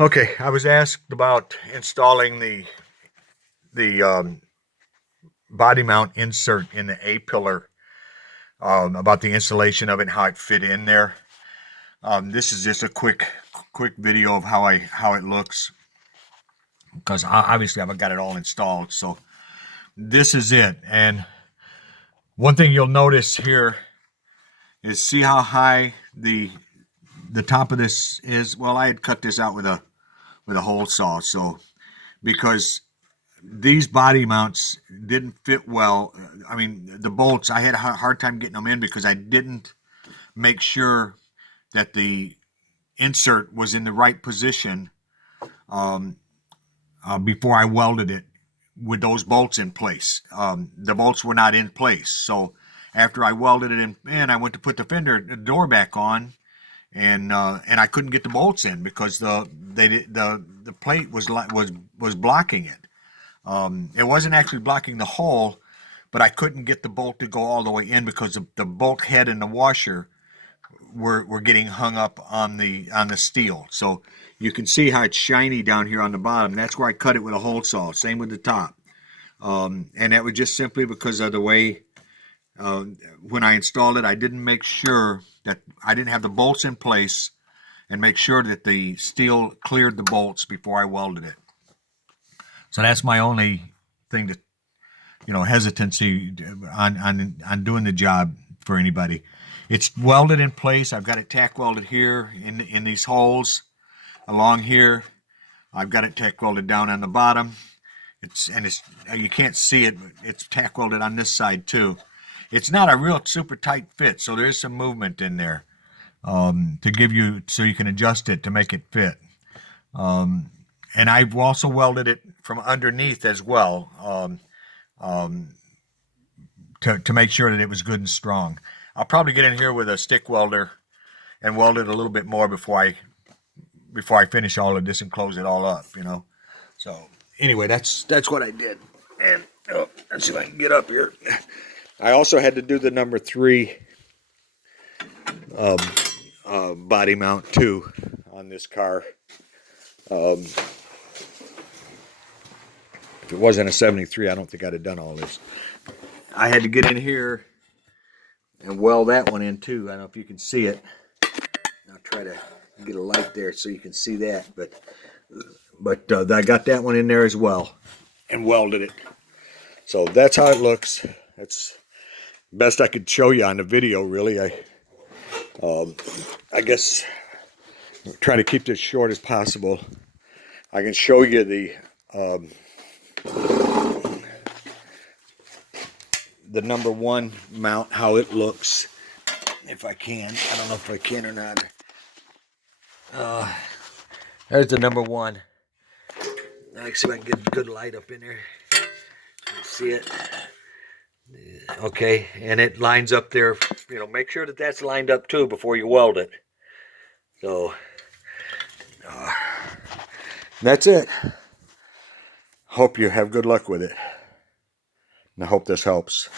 Okay, I was asked about installing the body mount insert in the A pillar, about the installation of it and how it fit in there. This is just a quick video of how it looks, because obviously I've got it all installed. So this is it. And one thing you'll notice here is, see how high the top of this is. Well, I had cut this out with a hole saw, so because these body mounts didn't fit well. I mean, the bolts, I had a hard time getting them in because I didn't make sure that the insert was in the right position before I welded it with those bolts in place. The bolts were not in place. So after I welded it in, I went to put the door back on, and I couldn't get the bolts in because the plate was blocking it. It wasn't actually blocking the hole, but I couldn't get the bolt to go all the way in because the bolt head and the washer were getting hung up on the steel. So you can see how it's shiny down here on the bottom. That's where I cut it with a hole saw. Same with the top. And that was just simply because of the way when I installed it, I didn't make sure that I didn't have the bolts in place and make sure that the steel cleared the bolts before I welded it. So that's my only thing that, hesitancy on doing the job for anybody. It's welded in place. I've got it tack welded here in these holes along here. I've got it tack welded down on the bottom. It's you can't see it, but it's tack welded on this side too. It's not a real super tight fit, so there's some movement in there to give you, so you can adjust it to make it fit. And I've also welded it from underneath as well, to make sure that it was good and strong. I'll probably get in here with a stick welder and weld it a little bit more before I finish all of this and close it all up, So anyway, that's what I did. And let's see if I can get up here. I also had to do the number 3 body mount too on this car. If it wasn't a 73, I don't think I'd have done all this. I had to get in here and weld that one in too. I don't know if you can see it. I'll try to get a light there so you can see that. But I got that one in there as well and welded it. So that's how it looks. That's best I could show you on the video, really. I guess try to keep this short as possible. I can show you the number 1 mount, how it looks, if I can. I don't know if I can or not. There's the number 1. Let's see if I can get a good light up in there. See it? Okay, and it lines up there. Make sure that that's lined up too before you weld it. So that's it. Hope you have good luck with it. And I hope this helps.